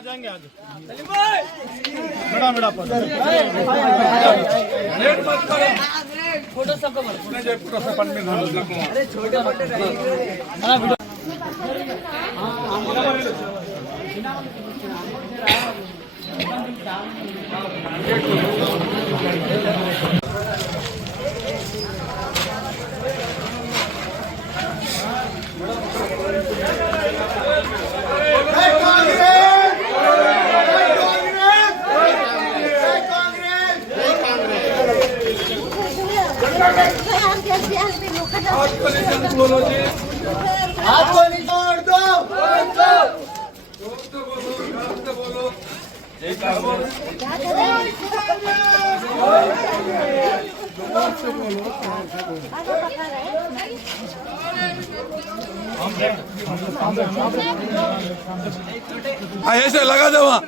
जाएंगे आगे बेटा बेटा पर आपको नहीं छोड़ दो हाँ ऐसे लगा दो वहाँ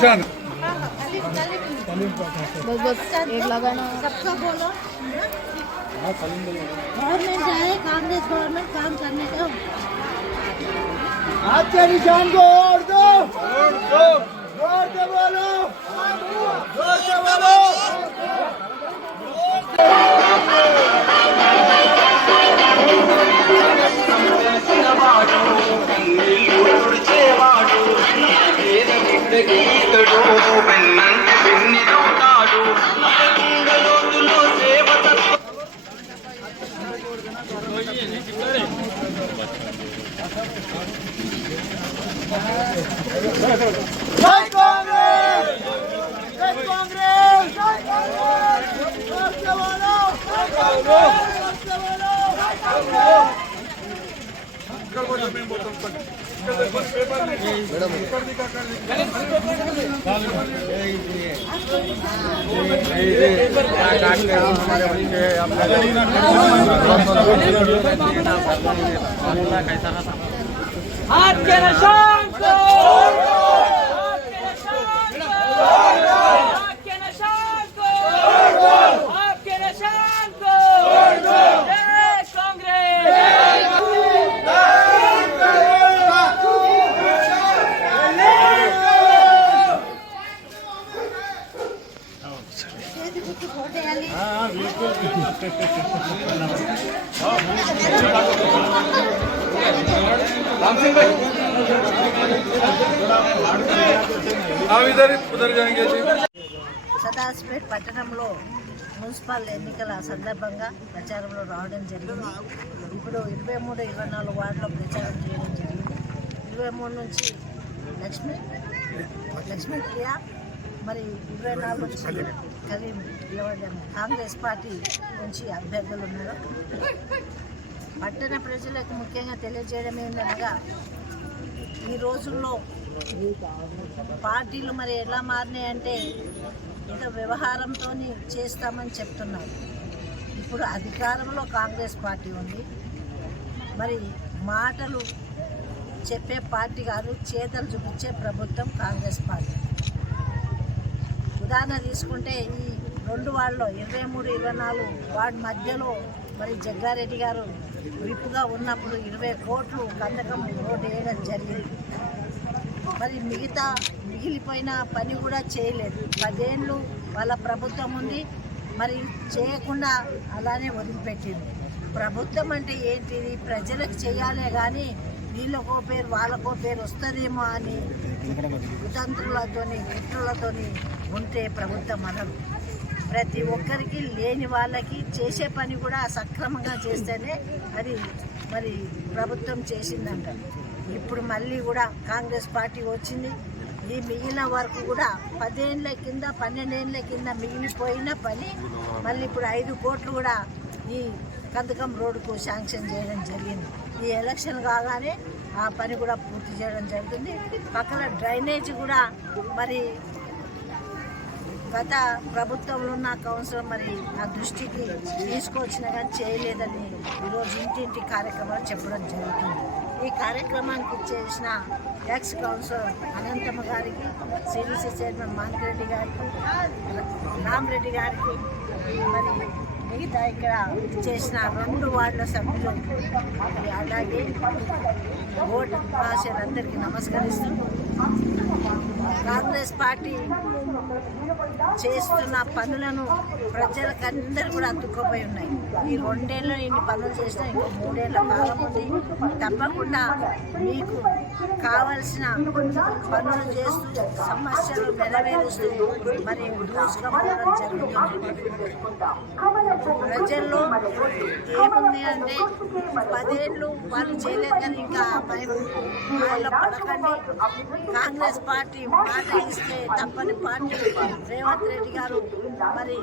शान बस बस एक लगाना सबको बोलो चाहे कांग्रेस गवर्नमेंट काम करने का हाथ के और दो और दो बोलो बोलो కూడా మేము పోతాం आज के निशान को आज के निशान को సదాస్పేట్ పట్టణంలో మున్సిపల్ ఎన్నికల సందర్భంగా ప్రచారంలో రావడం జరిగింది. ఇప్పుడు ఇరవై మూడు ఇరవై నాలుగు వార్డులో ప్రచారం చేయడం జరిగింది. ఇరవై మూడు నుంచి లక్ష్మి లక్ష్మీ మరి ఇరవై నాలుగు నుంచి కరీం కాంగ్రెస్ పార్టీ నుంచి అభ్యర్థులు ఉన్నారు. పట్టణ ప్రజలకు ముఖ్యంగా తెలియజేయడం ఏంటనగా ఈ రోజుల్లో పార్టీలు మరి ఎలా మారినాయంటే ఏదో వ్యవహారంతో చేస్తామని చెప్తున్నారు. ఇప్పుడు అధికారంలో కాంగ్రెస్ పార్టీ ఉంది. మరి మాటలు చెప్పే పార్టీ కాదు చేతలు చూపించే ప్రభుత్వం కాంగ్రెస్ పార్టీ. ఉదాహరణ తీసుకుంటే ఈ రెండు వార్డులో ఇరవై మూడు ఇరవై నాలుగు వార్డు మధ్యలో మరి జగ్గారెడ్డి గారు విప్పుగా ఉన్నప్పుడు ఇరవై కోట్లు కందకం రోడ్డు వేయడం జరిగింది. మరి మిగతా మిగిలిపోయిన పని కూడా చేయలేదు. పదేళ్ళు వాళ్ళ ప్రభుత్వం ఉంది. మరి చేయకుండా అలానే వదిలిపెట్టింది. ప్రభుత్వం అంటే ఏంటిది? ప్రజలకు చేయాలే కానీ వీళ్ళకో పేరు వాళ్ళకో పేరు వస్తుందేమో అని కుతంత్రులతోని కుట్రులతోని ఉంటే ప్రభుత్వం అనరు ప్రతి ఒక్కరికి లేని వాళ్ళకి చేసే పని కూడా సక్రమంగా చేస్తేనే అది మరి ప్రభుత్వం చేసిందంట. ఇప్పుడు మళ్ళీ కూడా కాంగ్రెస్ పార్టీ వచ్చింది. ఈ మిగిలిన వరకు కూడా పదేళ్ళ కింద పన్నెండేళ్ళ కింద మిగిలిపోయిన పని మళ్ళీ ఇప్పుడు ఐదు కోట్లు కూడా ఈ కందకం రోడ్డుకు శాంక్షన్ చేయడం జరిగింది. ఈ ఎలక్షన్ కాగానే ఆ పని కూడా పూర్తి చేయడం జరుగుతుంది. పక్కన డ్రైనేజ్ కూడా మరి గత ప్రభుత్వంలో ఉన్న కౌన్సిలర్ మరి నా దృష్టికి తీసుకొచ్చిన కానీ చేయలేదని ఈరోజు ఇంటింటి కార్యక్రమాలు చెప్పడం జరుగుతుంది. ఈ కార్యక్రమానికి చేసిన ఎక్స్ కౌన్సిలర్ అనంతమ్మ గారికి సిడిసి చైర్మన్ మాంకిరెడ్డి గారికి రామరెడ్డి గారికి మరి మిగతా ఇక్కడ చేసిన రెండు వార్డుల సభ్యులు అలాగే ఓటు భాషలందరికీ నమస్కరిస్తూ కాంగ్రెస్ పార్టీ చేస్తున్న పనులను ప్రజలకందరూ కూడా అతుక్కుపోయి ఉన్నాయి. ఈ రెండేళ్ళు ఇన్ని పనులు చేసినా ఇంకా మూడేళ్ళ కాలం ఉంది. తప్పకుండా మీకు కావలసిన పనులు చేస్తూ సమస్యలు నెరవేరుస్తూ మరి దూసుకుపోవడం జరుగుతుంది. ప్రజల్లో ఏముంది అంటే పదేళ్ళు వాళ్ళు చేయలేదు కానీ ఇంకా భయం వాళ్ళ పడకండి కాంగ్రెస్ పార్టీ మాట ఇస్తే తప్పని పార్టీ రేవంత్ రెడ్డి గారు. మరి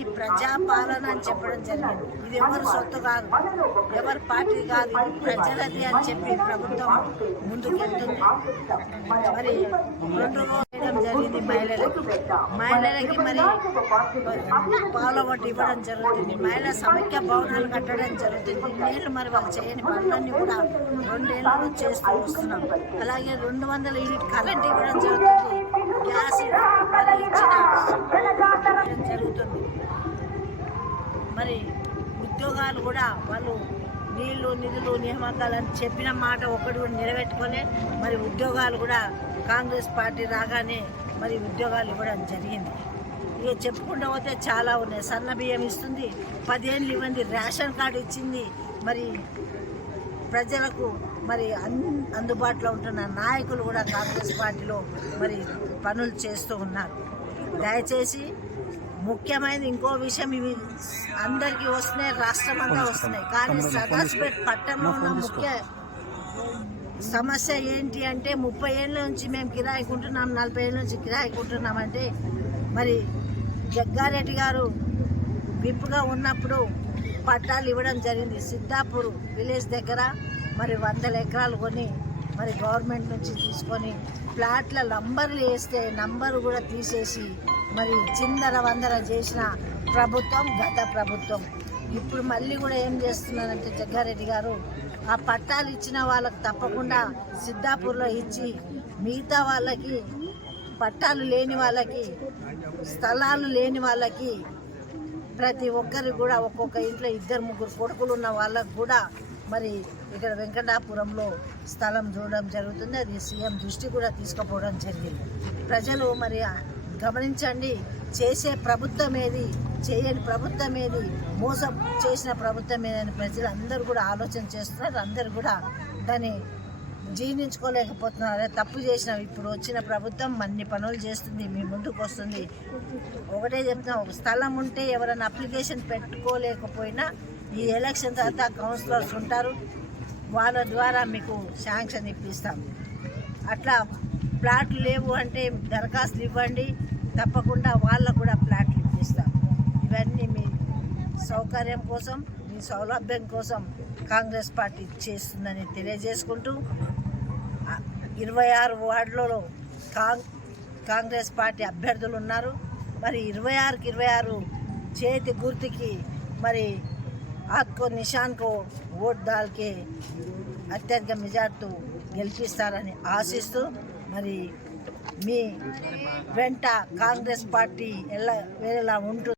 ఇది ప్రజాపాలన అని చెప్పడం జరిగింది. ఇది ఎవరు సొత్తు కాదు. ఎవరి పార్టీ కాదు. ఇది ప్రజలది అని చెప్పి ప్రభుత్వం ముందుకెళ్తుంది. మరి రెండు చేయడం జరిగింది. మహిళలకి మహిళలకి మరి పాల వడ్డీ ఇవ్వడం జరుగుతుంది. మహిళా సమైక్య భవనాలు కట్టడం జరుగుతుంది. నీళ్ళు మరి వాళ్ళు చేయని పనులన్నీ కూడా రెండేళ్ళు చేస్తూ వస్తున్నాం. అలాగే రెండు వందల యూనిట్ కరెంట్ ఇవ్వడం జరుగుతుంది. గ్యాస్ మరి ఇచ్చిన జరుగుతుంది. మరి ఉద్యోగాలు కూడా వాళ్ళు నీళ్ళు నిధులు నియామకాలు అని చెప్పిన మాట ఒకటి కూడా నిలబెట్టుకొని మరి ఉద్యోగాలు కూడా కాంగ్రెస్ పార్టీ రాగానే మరి ఉద్యోగాలు ఇవ్వడం జరిగింది. ఇక చెప్పుకుంటూ పోతే చాలా ఉన్నాయి. సన్న బియ్యం ఇస్తుంది పదిహేనులు ఇవ్వండి రేషన్ కార్డు ఇచ్చింది. మరి ప్రజలకు మరి అన్ అందుబాటులో ఉంటున్న నాయకులు కూడా కాంగ్రెస్ పార్టీలో మరి పనులు చేస్తూ ఉన్నారు. దయచేసి ముఖ్యమైన ఇంకో విషయం ఇవి అందరికీ వస్తున్నాయి రాష్ట్రం అంతా వస్తున్నాయి. కానీ సదాస్పేట్ పట్టణంలో ఉన్న ముఖ్య సమస్య ఏంటి అంటే ముప్పై ఏళ్ళ నుంచి మేము కిరాయికుంటున్నాం నలభై ఏళ్ళ నుంచి కిరాయికుంటున్నాం అంటే మరి జగ్గారెడ్డి గారు విప్పుగా ఉన్నప్పుడు పట్టాలు ఇవ్వడం జరిగింది. సిద్ధాపూర్ విలేజ్ దగ్గర మరి వందల ఎకరాలు కొని మరి గవర్నమెంట్ నుంచి తీసుకొని ప్లాట్ల నంబర్లు వేస్తే నంబరు కూడా తీసేసి మరి చిందర వందర చేసిన ప్రభుత్వం గత ప్రభుత్వం. ఇప్పుడు మళ్ళీ కూడా ఏం చేస్తున్నారంటే జగ్గారెడ్డి గారు ఆ పట్టాలు ఇచ్చిన వాళ్ళకి తప్పకుండా సిద్ధాపూర్లో ఇచ్చి మిగతా వాళ్ళకి పట్టాలు లేని వాళ్ళకి స్థలాలు లేని వాళ్ళకి ప్రతి ఒక్కరికి కూడా ఒక్కొక్క ఇంట్లో ఇద్దరు ముగ్గురు కొడుకులు ఉన్న వాళ్ళకు కూడా మరి ఇక్కడ వెంకటాపురంలో స్థలం చూడడం జరుగుతుంది. అది సీఎం దృష్టి కూడా తీసుకుపోవడం జరిగింది. ప్రజలు మరి గమనించండి చేసే ప్రభుత్వం ఏది చేయని ప్రభుత్వం ఏది మోసం చేసిన ప్రభుత్వం ఏదని ప్రజలు అందరూ కూడా ఆలోచన చేస్తున్నారు. అందరూ కూడా దాన్ని జీర్ణించుకోలేకపోతున్నారు. తప్పు చేసినాం ఇప్పుడు వచ్చిన ప్రభుత్వం అన్ని పనులు చేస్తుంది మీ ముందుకు వస్తుంది. ఒకటే చెప్తున్నా ఒక స్థలం ఉంటే ఎవరైనా అప్లికేషన్ పెట్టుకోలేకపోయినా ఈ ఎలక్షన్ తర్వాత కౌన్సిలర్స్ ఉంటారు. వాళ్ళ ద్వారా మీకు శాంక్షన్ ఇప్పిస్తాం. అట్లా ప్లాట్లు లేవు అంటే దరఖాస్తులు ఇవ్వండి. తప్పకుండా వాళ్ళకు కూడా ప్లాట్లు ఇప్పిస్తాం. ఇవన్నీ మీ సౌకర్యం కోసం మీ సౌలభ్యం కోసం కాంగ్రెస్ పార్టీ చేస్తుందని తెలియజేసుకుంటూ ఇరవై ఆరు వార్డులలో కాంగ్ కాంగ్రెస్ పార్టీ అభ్యర్థులు ఉన్నారు. మరి ఇరవై ఆరుకి ఇరవై ఆరు చేతి గుర్తుకి మరి ఆత్కో నిషాన్కో ఓట్ దాల్కే అత్యధిక మెజార్టీ గెలిపిస్తారని ఆశిస్తూ మరి మీ వెంట కాంగ్రెస్ పార్టీ ఎలా వేరేలా ఉంటుంది